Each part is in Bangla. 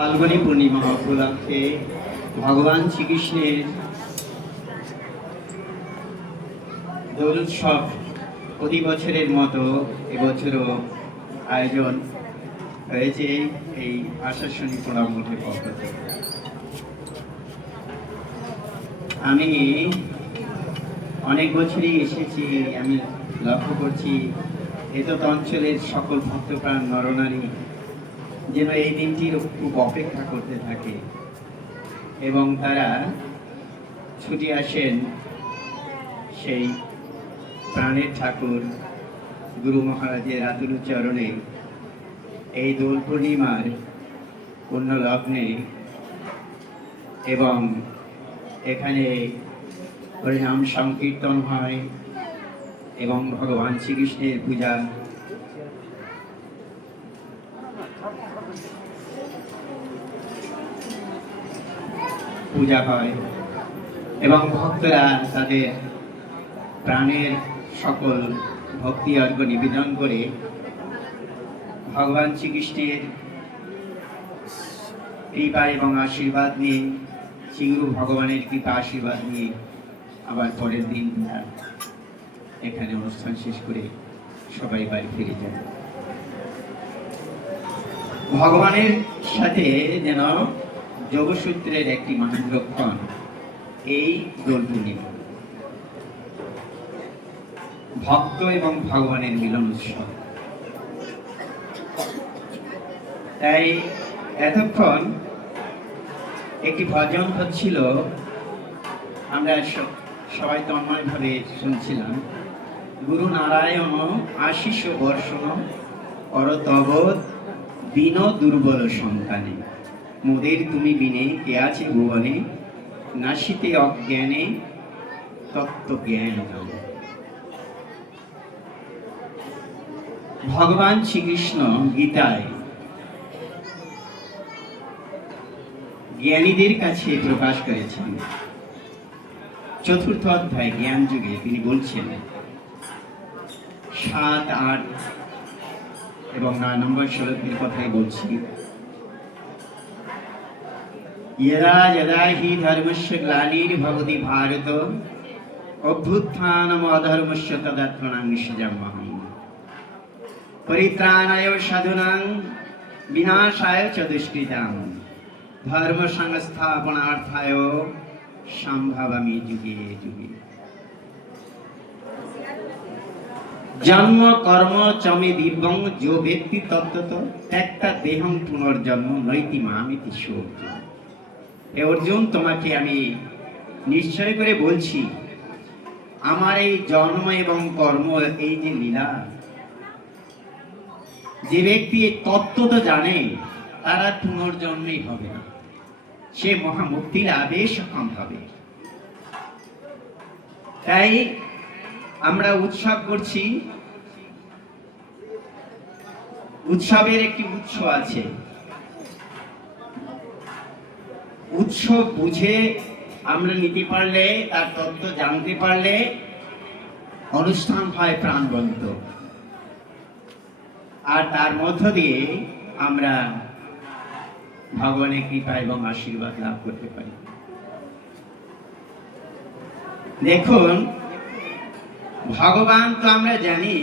ফাল্গুনী পূর্ণিমা উপলক্ষে ভগবান শ্রীকৃষ্ণের দোল উৎসব প্রতি বছরের মতো এবছরও আয়োজন হয়েছে এই আশাশ্বনী প্রণাম মঠের পক্ষ থেকে। আমি অনেক বছরই এসেছি, আমি লক্ষ্য করছি এতদ অঞ্চলের সকল ভক্তপ্রাণ নরনারী যেন এই দিনটির খুব অপেক্ষা করতে থাকে এবং তারা ছুটে আসেন সেই প্রাণের ঠাকুর গুরু মহারাজের আতুল চরণে এই দোল পূর্ণিমার পূর্ণ লগ্নে, এবং এখানে হরিনাম সংকীর্তন হয় এবং ভগবান শ্রীকৃষ্ণের পূজা হয় এবং ভক্তরা তাদের প্রাণের সকল ভক্তি অর্ঘ নিবেদন করে ভগবান শ্রীকৃষ্ণের কৃপা এবং আশীর্বাদ নিয়ে, শ্রীগুরু ভগবানের কৃপা আশীর্বাদ নিয়ে আবার পরের দিন এখানে অনুষ্ঠান শেষ করে সবাই বাড়ি ফিরে যায়। ভগবানের সাথে যেন যোগসূত্রের একটি মহালক্ষণ এই দোল পূর্ণিমা, ভক্ত এবং ভগবানের মিলন উৎসব। তাই এতক্ষণ একটি ভজন হচ্ছিল, আমরা সবাই তন্ময়ভাবে শুনছিলাম। গুরু নারায়ণ আশিস বর্ষণ কর তব দীন দুর্বল সন্তানে, মোদের তুমি বিনে কে আছে ভুবনে, নাসিতে অজ্ঞানে তত্ত্ব জ্ঞান। ভগবান শ্রীকৃষ্ণ গীতায় জ্ঞানীদের কাছে প্রকাশ করেছেন। 4th অধ্যায় জ্ঞান যুগে তিনি বলছেন 7, 8 এবং 9 নম্বর শ্লোকের কথাই বলছি। यदा यदा हि धर्मस्य ग्लानिर्भवति भारत अभ्युत्थानम् अधर्मस्य तदात्मनां निःसृजाम्यहम् परित्राणाय साधूनां विनाशाय च दुष्कृतां धर्म संस्थापनार्थाय संभवामि युगे युगे। जन्म कर्म चमे दिव्यं जो व्यक्ति तत्त्वत त्यक्ता देहं पुनर्जन्म नैति मामिति शोक। হে অর্জুন, তোমাকে আমি নিশ্চয় করে বলছি, আমার এই জন্ম এবং কর্ম, এই যে লীলা, যে ব্যক্তি এই তত্ত্বটা জানে তারা পুনর্জন্মেই হবে না, সে মহামুক্তির আবেশ সক্ষম হবে। তাই আমরা উৎসব করছি। উৎসবের একটি উৎস আছে, উৎসব বুঝে আমরা নিতে পারলে, তার তত্ত্ব জানতে পারলে অনুষ্ঠান হয় প্রাণবন্ত, আর তার মধ্য দিয়ে আমরা ভগবানের কৃপা এবং আশীর্বাদ লাভ করতে পারি। দেখুন, ভগবান তো আমরা জানি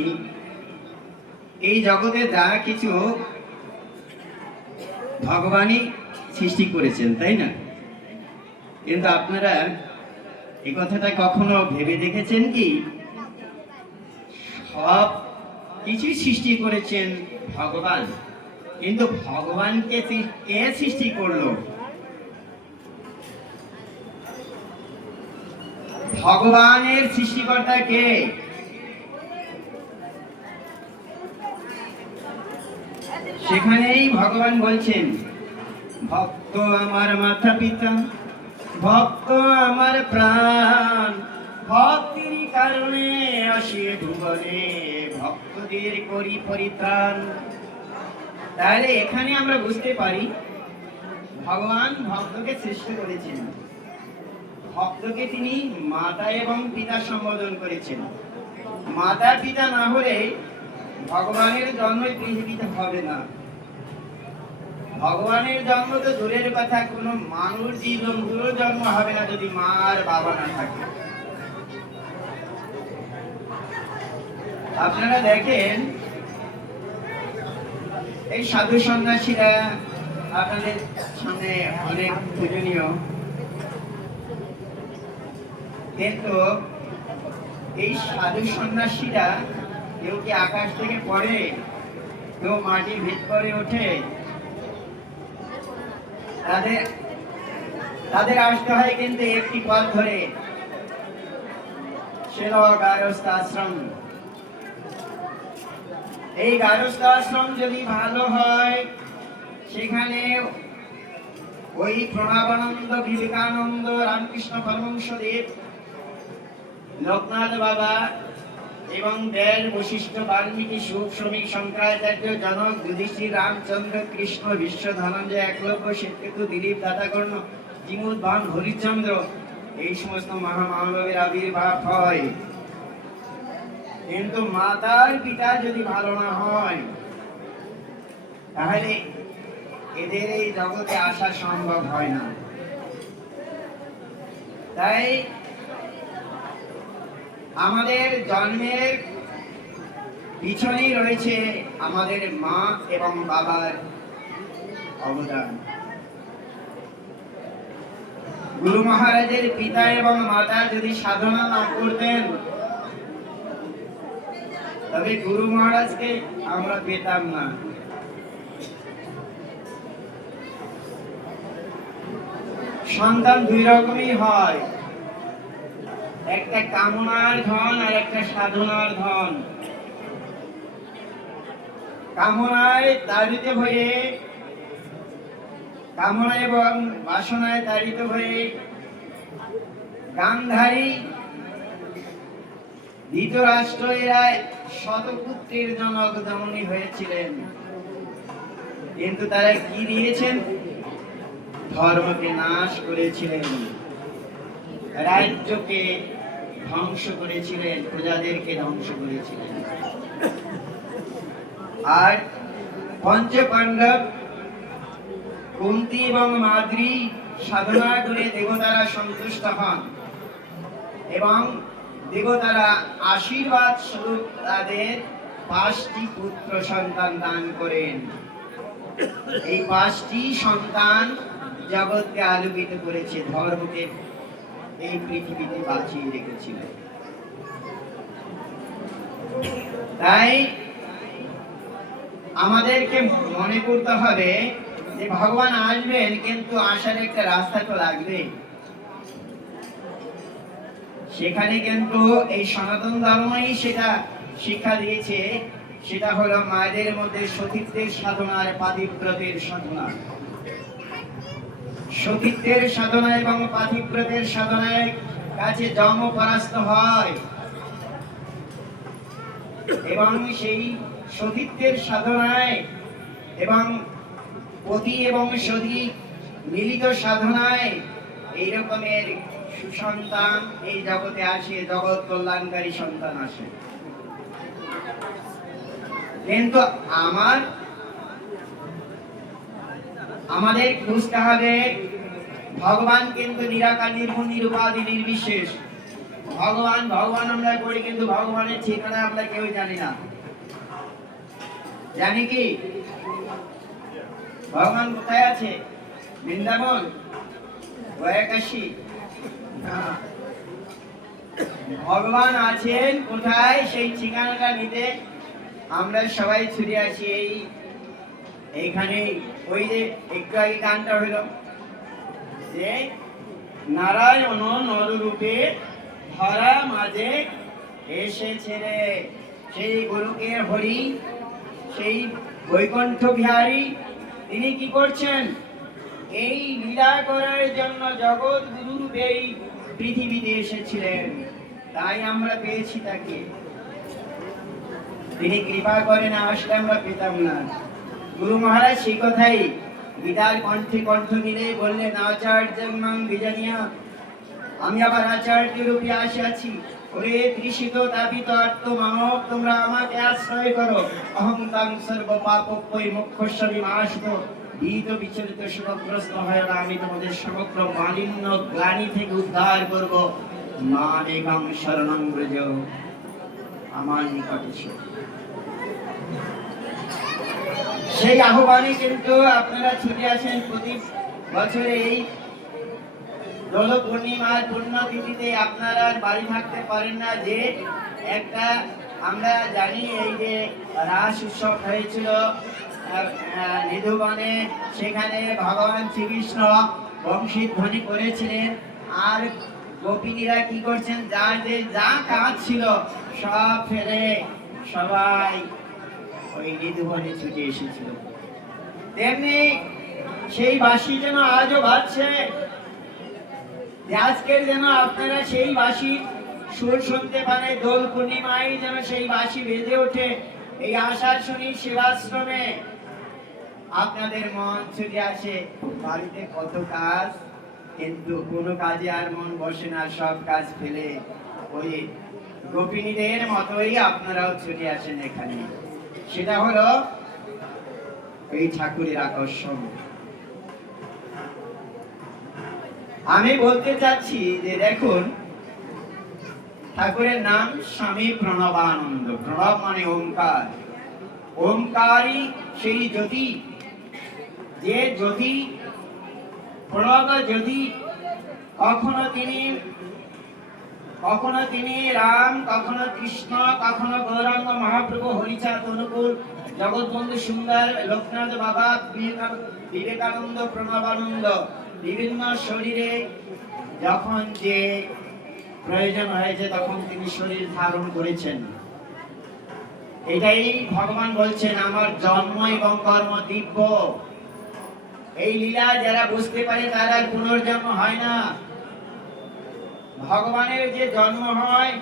এই জগতে যা কিছু ভগবানই সৃষ্টি করেছেন, তাই না? কিন্তু আপনারা এই কথাটা কখনো ভেবে দেখেছেন কি, সব কিছু সৃষ্টি করেছেন ভগবান, কিন্তু ভগবানকে কে সৃষ্টি করলো? ভগবানের সৃষ্টিকর্তা কে? সেখানেই ভগবান বলছেন, ভক্ত আমার মাতা পিতা, ভক্ত আমার প্রাণ, ভক্তির কারণে আসে ভুবনে, ভক্তদের করি পরিত্রাণ। তাহলে এখানে আমরা বুঝতে পারি ভগবান ভক্তকে সৃষ্টি করেছেন, ভক্তকে তিনি মাতা এবং পিতা সম্বোধন করেছেন। মাতা পিতা না হলে ভগবানের জন্ম পৃথিবীতে হবে না। ভগবানের জন্ম তো দূরের কথা, কোনো মানুষ জীবজন্তুর জন্ম হবে না যদি মা আর বাবা না থাকে। আপনারা দেখেন এই সাধু সন্ন্যাসীরা আপনাদের সামনে অনেক পূজনীয়, কিন্তু এই সাধু সন্ন্যাসীরা কেউ কি আকাশ থেকে পড়ে, কেউ মাটি ভেদ করে ওঠে? তাদের তাদের আসতে হয় কিন্তু একটি পথ ধরে, সেল গারস্থ আশ্রম। এই গারস্থ আশ্রম যদি ভালো হয়, সেখানে ওই প্রণবানন্দ, বিবেকানন্দ, রামকৃষ্ণ পরমহংসদেব, লোকনাথ বাবা এবং বেদ, বশিষ্ঠ, বাল্মীকি, সুখ, শ্রমিক, শঙ্করাচার্য, জনক, যুধিষ্ঠির, রামচন্দ্র, কৃষ্ণ, বিশ্ব, ধনঞ্জয়, একলব্য, শ্বেতকেতু, দিলীপ, দাতাকর্ণ, জিমুদ, বান, হরিশ্চন্দ্র, এই সমস্ত মহামানবের আবির্ভাব হয়। কিন্তু মাতার পিতা যদি ভালো না হয়, তাহলে এদের এই জগতে আসা সম্ভব হয় না। তাই আমাদের জন্মের পিছনেই রয়েছে আমাদের মা এবং বাবার অবদান। গুরু মহারাজের পিতা এবং মাতা যদি সাধনা না করতেন, তবে গুরু মহারাজকে আমরা পেতাম না। সন্তান দুই রকমই হয়, একটা কামনার ধন আর একটা সাধনার ধন। কামনায় তাড়িত হয়ে, কামনা এবং বাসনায় তাড়িত হয়ে গান্ধারী, ধৃতরাষ্ট্র এরা শতপুত্রের জনক জননী হয়েছিলেন, কিন্তু তারা কি দিয়েছেন? ধর্মকে নাশ করেছিলেন, রাজ্যকে ধ্বংস করেছিলেন, প্রজাদেরকে ধ্বংস করেছিলেন। আর পঞ্চপাণ্ডব কুন্তী এবং মাদ্রী সাধনা করে দেবতারা সন্তুষ্ট হন এবং দেবতারা আশীর্বাদ স্বরূপ তাদের 5টি পুত্র সন্তান দান করেন। এই 5টি সন্তান জগৎকে আলোকিত করেছে, ধর্মকে এই পৃথিবীতে বাঁচিয়ে রেখেছিল। তাই আমাদেরকে মনে করতে হবে যে ভগবান আসবেন, কিন্তু আসার একটা রাস্তা তো লাগবে। সেখানে কিন্তু এই সনাতন ধর্মই সেটা শিক্ষা দিয়েছে, সেটা হলো মায়েদের মধ্যে সতীত্বের সাধনা আর পাতিব্রতের সাধনা। সতীত্বের সাধনা এবং পাতিব্রতের সাধনায় কাছে যম পরাস্ত হয়, এবং সেই সতীত্বের সাধনায় এবং পতি এবং সতী মিলিত সাধনায় এই রকমের সুসন্তান এই জগতে আসে, জগৎ কল্যাণকারী সন্তান আসে। কিন্তু আমাদের বুঝতে হবে ভগবান কিন্তু নিরাকার, নির্গুণ, নিরুপাধি, নির্বিশেষ। ভগবান ভগবান আমরা করি, কিন্তু ভগবানের ঠিকানা আমরা কেউ জানি না। জানি কি ভগবান কোথায় আছে? বৃন্দাবন, গয়াকাশী? ভগবান আছেন কোথায়, সেই ঠিকানাটা নিতে আমরা সবাই ছুটে আসি এইখানে। ওই যে একটু আগে গানটা হইল যে নারায়ণ নররূপে ধরা মাঝে এসেছে রে, সেই গুরুকে হরি, সেই বৈকুণ্ঠ বিহারী, তিনি কি করছেন? এই লীলা করার জন্য জগৎ গুরু রূপে এই পৃথিবীতে এসেছিলেন, তাই আমরা পেয়েছি তাকে। তিনি কৃপা করে না আসলে আমরা পেতাম না। গুরু মহারাজ সেই কথাই গীতার কণ্ঠে কণ্ঠ মিলে বললেন, আচার্যং মাং বিজানিয়া, আমি আবার আচার্য রূপে আসিয়াছি। ওরে তৃষিত তাপিত আর্ত মানব, তোমরা আমাকে আশ্রয় করো। অহং তাং সর্ব পাপক্যই মোক্ষস্যামি মাসুত। ভীত বিচলিত শোকগ্রস্ত হয় না, আমি তোমাদের সমগ্র মালিন্য গ্লানি থেকে উদ্ধার করব। মা মেঘাং শরণং ব্রজ, আমার নিকটে এসো। সেই আহ্বানে কিন্তু আপনারা ছুটে আসেন প্রতি বছরে এই দোল পূর্ণিমার পুণ্যতিথিতে। আপনারা বাড়ি থাকতে পারেন না, যে একটা আমরা জানি এই যে রাস উৎসব হয়েছিল নিধুবনে, সেখানে ভগবান শ্রীকৃষ্ণ বংশীধ্বনি করেছিলেন, আর গোপিনীরা কি করছেন, যাদের যা কাজ ছিল সব ফেলে সবাই ওই নিধুবনে ছুটে এসেছিল। তেমনি সেই বাঁশি যেন আজও বাজছে, আজকের যেন আপনারা সেই বাঁশি সুর শুনতে পারে, দোল পূর্ণিমায় যেন সেই বাঁশি বেজে ওঠে। এই আষাঢ় শনির সেবাশ্রমে আপনাদের মন ছুটে আসে। বাড়িতে কত কাজ, কিন্তু কোনো কাজে আর মন বসে না, সব কাজ ফেলে ওই গোপিনীদের মতোই আপনারাও ছুটে আসেন এখানে। সেটা হলো এই ঠাকুরের আকর্ষণ। আমি বলতে চাচ্ছি যে দেখুন, ঠাকুরের নাম স্বামী প্রণবানন্দ। প্রণব মানে ওঙ্কার, ওঙ্কারই সেই জ্যোতি, যে জ্যোতি প্রণব জ্যোতি। কখনো তিনি রাম, কখনো কৃষ্ণ, কখনো গৌরাঙ্গ মহাপ্রভু, হরিচাঁদ অনুকূল, জগৎবন্ধু সুন্দর, লোকনাথ বাবা, বিবেকানন্দ, প্রণবানন্দ। বিভিন্ন শরীরে যখন যে প্রয়োজন হয়েছে তখন তিনি শরীর ধারণ করেছেন। এটাই ভগবান বলছেন, আমার জন্ম এবং কর্ম দিব্য। এই লীলা যারা বুঝতে পারে তার আর পুনর্জন্ম হয় না। ভগবানের যে জন্ম হয়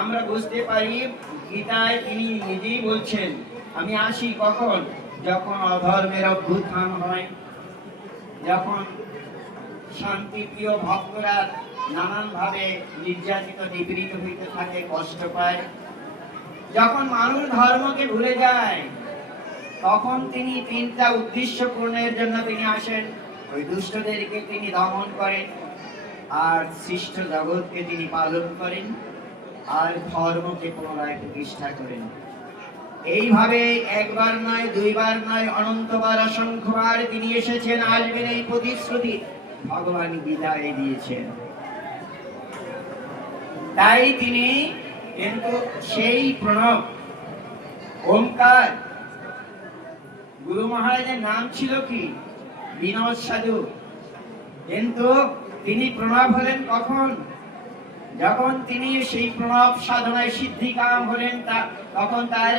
আমরা বুঝতে পারি, গীতায় তিনি নিজেই বলছেন, আমি আসি কখন, যখন অধর্মের অভ্যুত্থান হয়, যখন শান্তিপ্রিয় ভক্তরা নানান ভাবে নির্যাতিত নিপীড়িত হইতে থাকে, কষ্ট পায়, যখন মানুষ ধর্মকে ভুলে যায়, তখন তিনি তিনটা উদ্দেশ্য পূরণের জন্য তিনি আসেন। ওই দুষ্টদেরকে তিনি দমন করেন, আর সৃষ্ট জগৎকে তিনি পালন করেন, আর ধর্মকে পুনরায় প্রতিষ্ঠা করেন। এইভাবে একবার নয়, দুইবার নয়, অনন্তবার, অসংখ্যবার তিনি এসেছেন, আসবেন, এই প্রতিশ্রুতি ভগবান গীতায় দিয়েছেন। তাই তিনি কিন্তু সেই প্রণব ওঙ্কার, গুরু মহারাজের নাম ছিল কি? বিনোদ সাধু। কিন্তু তিনি প্রণব হলেন কখন? যখন তিনি সেই প্রণব সাধনায় সিদ্ধিকাম হলেন, তখন তার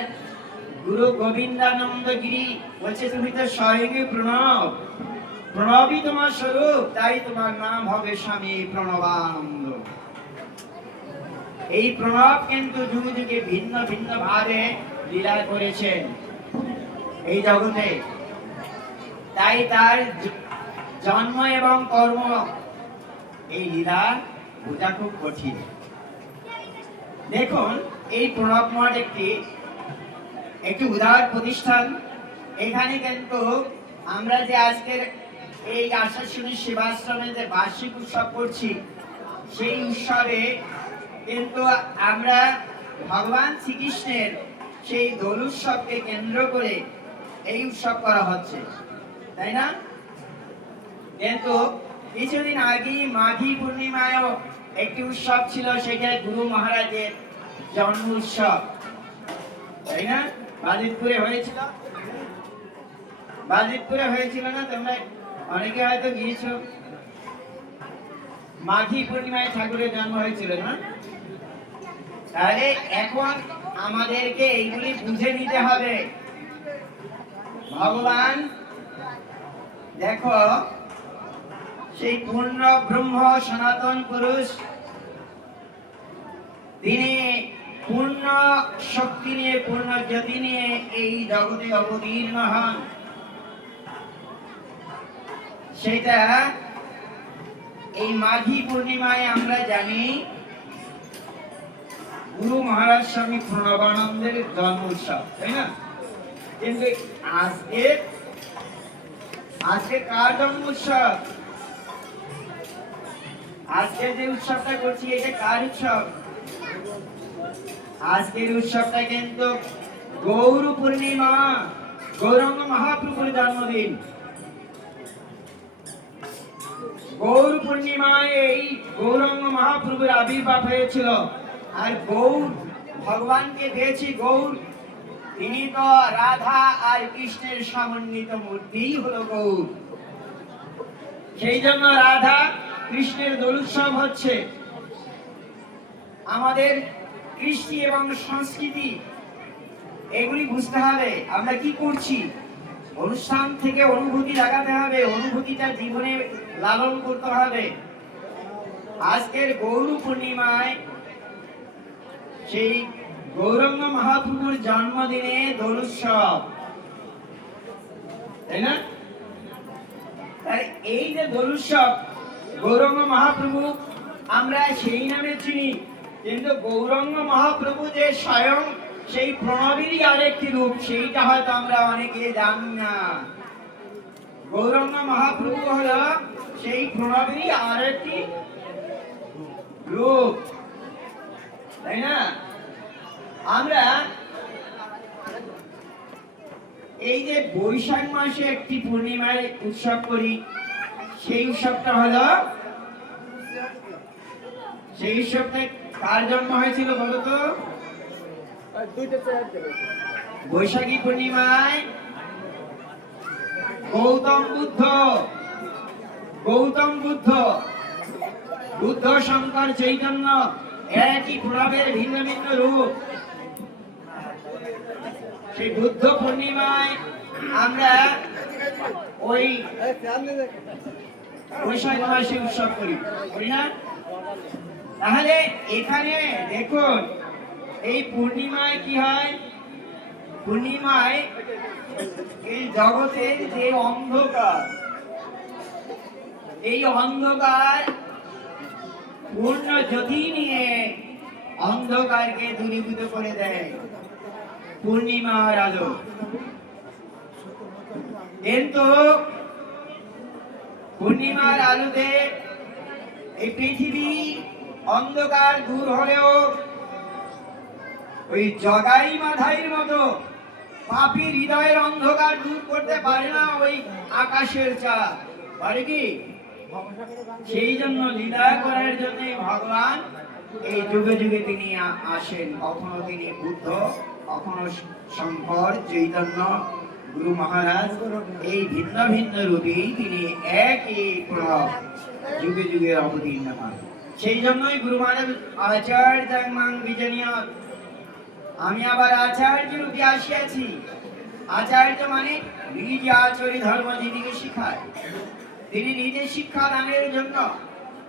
গুরু গোবিন্দানন্দ গিরি বলছে, তুমি তো স্বয়ং প্রণব, প্রণবই তোমার স্বরূপ, তাই তোমার নাম হবে স্বামী প্রণবানন্দ। এই প্রণব কিন্তু যুগে যুগে ভিন্ন ভিন্ন ভাবে লীলা করেছেন এই জগতে। তাই তার জন্ম এবং কর্ম, এই লীলা বোঝা খুব কঠিন। দেখুন, এই প্রণব মঠ একটি উদার প্রতিষ্ঠান। এখানে কিন্তু আমরা যে আজকের এই আষাঢ় শনির সেবাশ্রমে যে বার্ষিক উৎসব করছি, সেই উৎসবে কিন্তু আমরা ভগবান শ্রীকৃষ্ণের সেই দোল উৎসবকে কেন্দ্র করে এই উৎসব করা হচ্ছে, তাই না? কিন্তু কিছুদিন আগে মাঘী পূর্ণিমায়ও একটি উৎসব ছিল, সেটা গুরু মহারাজের জন্ম উৎসব, তাই না? বাজিতপুরে হয়েছিল, বাজিতপুরে হয়েছিল না? তোমরা অনেকে হয়তো গিয়েছো। মাঘী পূর্ণিমায় ঠাকুরের জন্ম হয়েছিল না? তাহলে এখন আমাদেরকে এইগুলি বুঝে নিতে হবে। ভগবান দেখো, সেই পূর্ণ ব্রহ্ম সনাতন পুরুষ, তিনি পূর্ণ শক্তি নিয়ে, পূর্ণ জ্যোতি নিয়ে এই জগতে অবতীর্ণ হন। সেটা এই মাঘী পূর্ণিমায় আমরা জানি গুরু মহারাজ স্বামী প্রণবানন্দের জন্ম উৎসব, তাই না? কিন্তু আজকে আজকে কার জন্ম উৎসব? আজকে যে উৎসবটা করছি এটা কার উৎসব? আজকের উৎসবটা কিন্তু গৌর পূর্ণিমা, গৌরাঙ্গ মহাপ্রভুর জন্মদিন। গৌর পূর্ণিমায় এই গৌরাঙ্গ মহাপ্রভুর আবির্ভাব হয়েছিল। আর গৌর ভগবানকে পেয়েছি গৌর, তিনি তো রাধা আর কৃষ্ণের সমন্বিত মূর্তিই হলো গৌর। সেই জন্য রাধা কৃষ্ণের দোল উৎসব হচ্ছে। আমাদের কৃষ্টি এবং সংস্কৃতি এগুলি বুঝতে হবে। আমরা কি করছি, অনুষ্ঠান থেকে অনুভূতি লাগাতে হবে, অনুভূতিটা জীবনে লালন করতে হবে। আজকের গৌর পূর্ণিমায় সেই গৌরাঙ্গ মহাপ্রভুর জন্মদিনে দোল উৎসব, তাই না? এই যে দোল উৎসব, গৌরাঙ্গ মহাপ্রভু আমরা সেই নামে চিনি, কিন্তু গৌরাঙ্গ মহাপ্রভু যে স্বয়ং সেই প্রণবেরই আরেকটি রূপ, সেইটা হয়তো আমরা অনেকে জানি না। গৌরাঙ্গ মহাপ্রভু হল সেই প্রণবেরই আরেকটি রূপ, তাই না? আমরা এই যে বৈশাখ মাসে একটি পূর্ণিমায় উৎসব করি, সেই উৎসবটা হলো, সেই উৎসবটা কার জন্ম হয়েছিল বলতো? বৈশাখী পূর্ণিমায় গৌতম বুদ্ধ, গৌতম বুদ্ধ, বুদ্ধ শঙ্কর চৈতন্য একই প্রভাবের ভিন্ন ভিন্ন রূপ। সেই বুদ্ধ পূর্ণিমায় আমরা ওই বৈশাখ মাসে উৎসব করি না? তাহলে এখানে দেখুন, এই পূর্ণিমায় কি হয়? পূর্ণিমায় এই জগতের যে অন্ধকার, এই অন্ধকার পূর্ণ জ্যোতি নিয়ে অন্ধকারকে দূরীভূত করে দেয় পূর্ণিমার আলো। কিন্তু পূর্ণিমার আলোতে এই পৃথিবী অন্ধকার দূর হলেও ওই জগাই মাথাইর মতো পাপী হৃদয়ের অন্ধকার দূর করতে পারে না ওই আকাশের চাঁদ, পারে কি? সেই জন্য লীলা করার জন্য ভগবান এই যুগে যুগে তিনি আসেন। কখনো তিনি বুদ্ধ, কখনো শঙ্কর চৈতন্য গুরু মহারাজ, এই ভিন্ন ভিন্ন রূপেই তিনি একই প্রভাব যুগে যুগে অবতীর্ণ হন। সেই জন্যই গুরু মহারাজ আচার্য বিজনীয়, আমি আবার আচার্য রূপে আসিয়াছি। আচার্য মানে নিজ আচরি ধর্ম যিনিকে শিখায়, তিনি নিজে শিক্ষা দানের জন্য,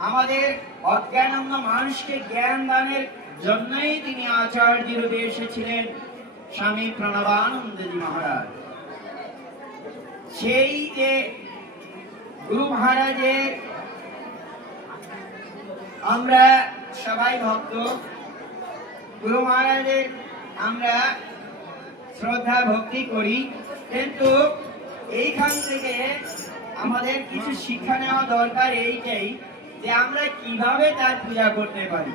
আমাদের অজ্ঞানম্য মানুষকে জ্ঞান দানের জন্যই তিনি আচার্য রূপে এসেছিলেন স্বামী প্রণবানন্দজি মহারাজ। সেই যে গুরু মহারাজের আমরা সবাই ভক্ত, গুরু মহারাজের আমরা শ্রদ্ধা ভক্তি করি, কিন্তু এইখান থেকে আমাদের কিছু শিক্ষা নেওয়া দরকার এইটাই যে আমরা কিভাবে তার পূজা করতে পারি।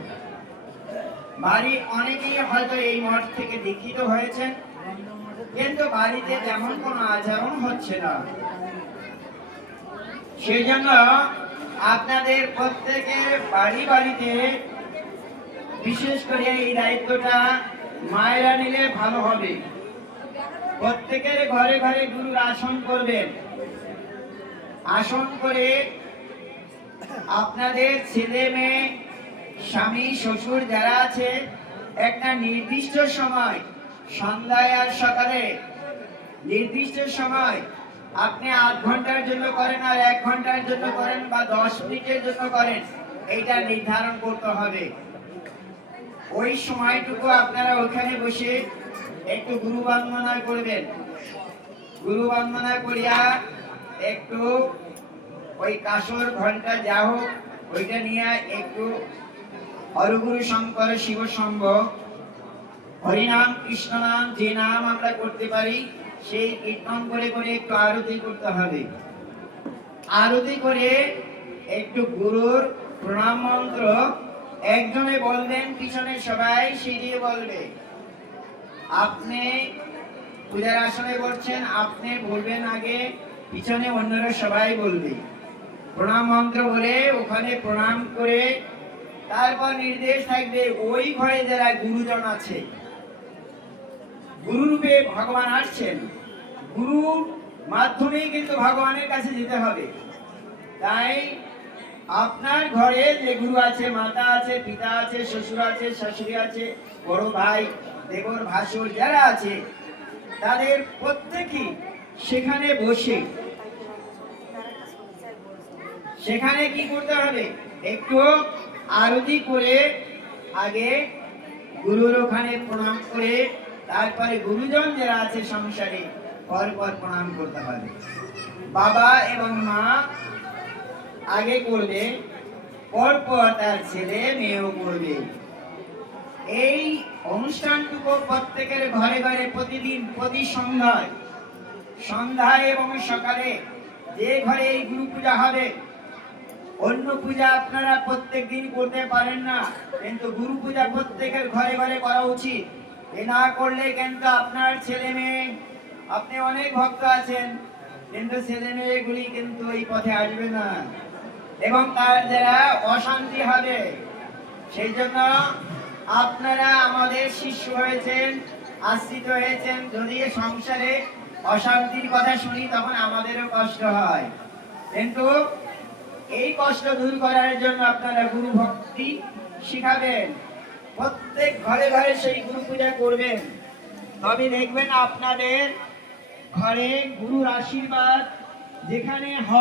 বাড়ি অনেকেই হয়তো এই মঠ থেকে দীক্ষিত হয়েছেন, কিন্তু বাড়িতে তেমন কোনো আচরণ হচ্ছে না। সেই জন্য আপনাদের প্রত্যেকের বাড়ি বাড়িতে বিশেষ করে এই দায়িত্বটা মায়েরা নিলে ভালো হবে। প্রত্যেকের ঘরে ঘরে গুরুর আসন করবেন। আসন করে আপনাদের ছেলে মেয়ে, স্বামী, শ্বশুর যারা আছে, একটা নির্দিষ্ট সময়, সন্ধ্যায় আর সকালে নির্দিষ্ট সময়, আপনি 8 ঘন্টার জন্য করেন আর 1 ঘন্টার জন্য করেন বা 10 মিনিটের জন্য করেন, এইটা নির্ধারণ করতে হবে। ওই সময়টুকু আপনারা ওখানে বসে একটু গুরু বন্দনা করবেন। গুরু বন্দনা করিয়া একটু ওই কাসর ঘন্টা যা হোক ওইটা নিয়ে একটু হরগুরু শঙ্কর শিব শম্ভ, হরিনাম কৃষ্ণ নাম, যে নাম আমরা করতে পারি সেই কীর্তন করে করে একটু আরতি করতে হবে। আরতি করে একটু গুরুর প্রণাম মন্ত্র একজনে বলবেন, পিছনে সবাই সিঁড়িয়ে বলবে। আপনি পূজার আসনে বলছেন, আপনি বলবেন আগে, পিছনে অন্যরা সবাই বলবে। প্রণাম মন্ত্র বলে ওখানে প্রণাম করে তারপর নির্দেশ থাকবে ওই ঘরে যারা গুরুজন আছে, গুরুরূপে ভগবান আসছেন, গুরুর মাধ্যমেই কিন্তু ভগবানের কাছে যেতে হবে। তাই আপনার ঘরে যে গুরু আছে, মাতা আছে, পিতা আছে, শ্বশুর আছে, শাশুড়ি আছে, বড় ভাই, দেবর, ভাসুর যারা আছে, তাদের প্রত্যেকেই সেখানে বসে সেখানে কি করতে হবে, একটু আরতি করে আগে গুরুর ওখানে প্রণাম করে তারপরে গুরুজন যারা আছে সংসারে পরপর প্রণাম করতে হবে। বাবা এবং মা আগে করবে, পরপর তার ছেলে মেয়েও করবে। এই অনুষ্ঠানটুকু প্রত্যেকের ঘরে ঘরে প্রতিদিন, প্রতি সন্ধ্যায় এবং সকালে যে ঘরে এই গুরু পূজা হবে, অন্য পূজা আপনারা প্রত্যেক দিন করতে পারেন না, কিন্তু গুরু পূজা প্রত্যেকের ঘরে ঘরে করা উচিত। এ না করলে কিন্তু আপনার ছেলে মেয়ে, আপনি অনেক ভক্ত আছেন কিন্তু ছেলে মেয়েগুলি কিন্তু এই পথে আসবে না এবং তার দ্বারা অশান্তি হবে। সেই জন্য আপনারা আমাদের শিষ্য হয়েছেন, আশ্রিত হয়েছেন, যদি সংসারে অশান্তির কথা শুনি তখন আমাদেরও কষ্ট হয়, কিন্তু এই কষ্ট দূর করার জন্য আপনারা গুরু ভক্তি শিখাবেন, প্রত্যেক ঘরে ঘরে সেই গুরু পূজা করবেন। তবে দেখবেন আপনাদের ঘরে গুরুর আশীর্বাদ যেখানে হয়।